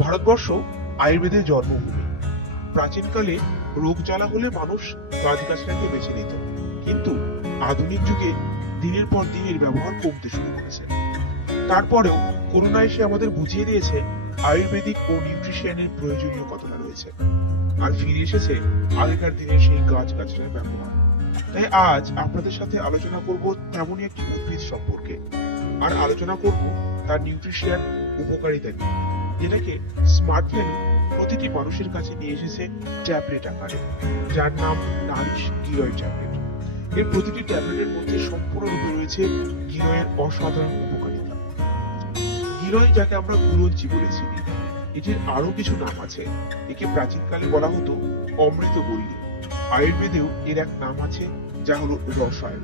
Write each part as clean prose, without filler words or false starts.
ভারতবর্ষ আয়ুর্বেদের জন্মভূমি। প্রাচীনকালে রোগ জ্বালা হলে মানুষ গাছগাছড়াকে বেছে নিত, কিন্তু আধুনিক যুগে দিনের পর দিন এর ব্যবহার কমতে শুরু করেছে। তারপরেও করোনা এসে আমাদের বুঝিয়ে দিয়েছে আয়ুর্বেদিক ও নিউট্রিশনের প্রয়োজনীয় কতটা রয়েছে, আর ফিরে এসেছে আগেকার দিনের সেই গাছগাছড়ার ব্যবহার। তাই আজ আপনাদের সাথে আলোচনা করব তেমনই একটি উদ্ভিদ সম্পর্কে, আর আলোচনা করব তার নিউট্রিশন উপকারিতা নিয়ে, যেটাকে স্মার্ট ভ্যালু প্রতিটি মানুষের কাছে নিয়ে এসেছে ট্যাবলেট আকারে, যার নাম নারিশ গিলয় ট্যাবলেট। এর প্রতিটি ট্যাবলেটের মধ্যে সম্পূর্ণরূপে রয়েছে গিলয়ের অসাধারণ উপকারিতা। গিলয়, যাকে আমরা গুরঞ্চি বলেছি, এটির আরো কিছু নাম আছে। একে প্রাচীনকালে বলা হতো অমৃতবল্লী। আয়ুর্বেদেও এর এক নাম আছে, যা হলো রসায়ন।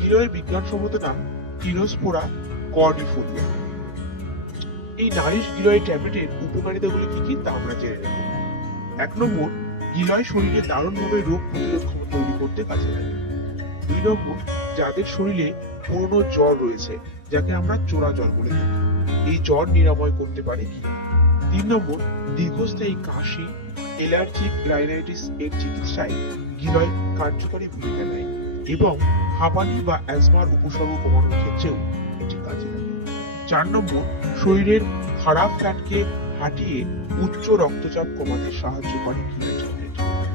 গিলয়ের বিজ্ঞানসম্মত নাম টিনোস্পোরা কর্ডিফোলিয়া। এই নারিশ গিলয় ট্যাবলেটের উপকারিতাগুলো কি কি তা আমরা জেনে নেব। 1 নম্বর, গিলয় শরীরে দারুণভাবে রোগ প্রতিরোধ ক্ষমতা তৈরি করতে কাজে লাগে। 2 নম্বর, যাদের শরীরে পুরনো জ্বর রয়েছে, যাকে আমরা চোরা জ্বর বলে থাকি, এই জ্বর নিরাময় করতে পারে গিলয়। 3 নম্বর, দীর্ঘস্থায়ী কাশি, অ্যালার্জিক রাইনাইটিস এর চিকিৎসায় গিলয় কার্যকরী ভূমিকা নেয় এবং হাঁপানি বা অ্যাজমার উপসর্গ কমানোর ক্ষেত্রেও এটি কাজে লাগে। 4 নম্বর, শরীরের খারাপ ফ্যাটকে হাঁটিয়ে উচ্চ রক্তচাপ কমাতে সাহায্য করে গিলয় ট্যাবলেট।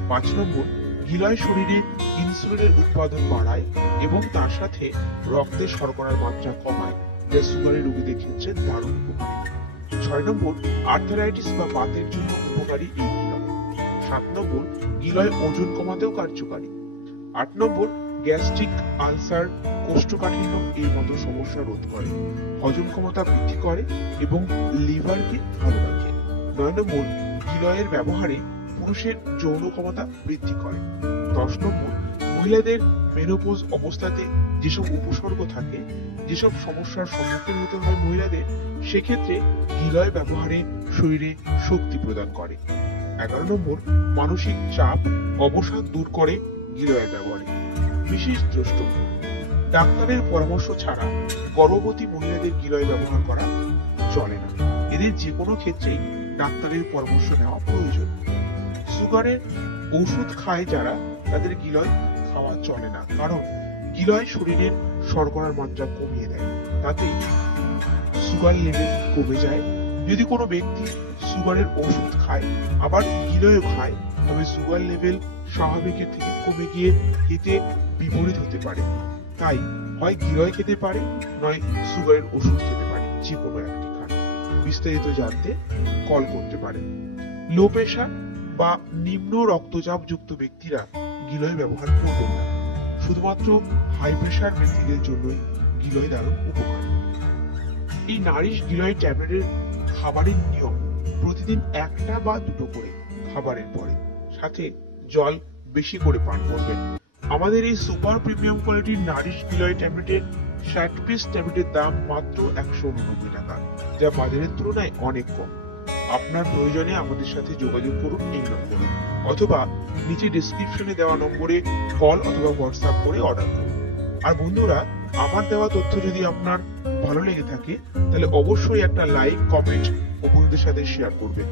5 নম্বর, গিলয় শরীরে ইনসুলিনের উৎপাদন বাড়ায় এবং তার সাথে রক্তে শর্করার মাত্রা কমায়, যা সুগারের রোগীদের ক্ষেত্রে দারুণ উপকারী। 6 নম্বর, আর্থারাইটিস বা বাতের জন্য উপকারী এই গিলয়। 7 নম্বর, গিলয় ওজন কমাতেও কার্যকারী। 8 নম্বর, গ্যাস্ট্রিক আলসার, কোষ্ঠকাঠিন্য এর মতো সমস্যা রোধ করে, হজম ক্ষমতা বৃদ্ধি করে এবং লিভারকে ভালো রাখে। 9 নম্বর, গিলয়ের ব্যবহারে পুরুষের যৌন ক্ষমতা বৃদ্ধি করে। 10 নম্বর, মহিলাদের মেনোপজ অবস্থাতে যেসব উপসর্গ থাকে, যেসব সমস্যার সম্মুখীন হতে হয় মহিলাদের, সেক্ষেত্রে গিলয় ব্যবহারে শরীরে শক্তি প্রদান করে। 11 নম্বর, মানসিক চাপ, অবসাদ দূর করে গিলয়ের ব্যবহারে। বিশেষ দ্রষ্টব্য, ডাক্তারের পরামর্শ ছাড়া গর্ভবতী মহিলাদের গিলয় ব্যবহার করা চলে না। এদের যে কোনো ক্ষেত্রেই ডাক্তারের পরামর্শ নেওয়া প্রয়োজন। সুগারের ওষুধ খায় যারা, তাদের গিলয় খাওয়া চলে না, কারণ গিলয় শরীরের শর্করার মাত্রা কমিয়ে দেয়, তাতে সুগার লেভেল কমে যায়। যদি কোনো ব্যক্তি সুগারের ওষুধ খায় আবার গিলয়ও খায়, তবে সুগার লেভেল স্বাভাবিকের থেকে কমে গিয়ে এতে বিপরীত হতে পারে। তাই হয় গিলয় খেতে পারে, নয় সুগারের ওষুধ খেতে পারে, যে কোনো একটি খান। বিস্তারিত জানতে কল করতে পারেন। লো প্রেশার বা নিম্ন রক্তচাপ যুক্ত ব্যক্তিরা গিলয় ব্যবহার করবেন না। শুধুমাত্র হাই প্রেশার ব্যক্তিদের জন্যই গিলয় দারুণ উপকারী। এই নারিশ গিলয় ট্যাবলেটের খাবারের নিয়ম: প্রতিদিন 1টা বা 2টো করে খাবারের পরে, সাথে জল বেশি করে পান করবেন। আমাদের এই সুপার প্রিমিয়াম কোয়ালিটির নারিশ গিলয় ট্যাবলেটের 60 পিস ট্যাবলেটের দাম মাত্র 189 টাকা, যা বাজারের তুলনায় অনেক কম। আপনার প্রয়োজনে আমাদের সাথে যোগাযোগ করুন এই নম্বরে, অথবা নিচে ডেসক্রিপশনে দেওয়া নম্বরে কল অথবা হোয়াটসঅ্যাপ করে অর্ডার করুন। আর বন্ধুরা, আমার দেওয়া তথ্য যদি আপনার ভালো লেগে থাকে, তাহলে অবশ্যই একটা লাইক, কমেন্ট ও বন্ধুদের সাথে শেয়ার করবেন।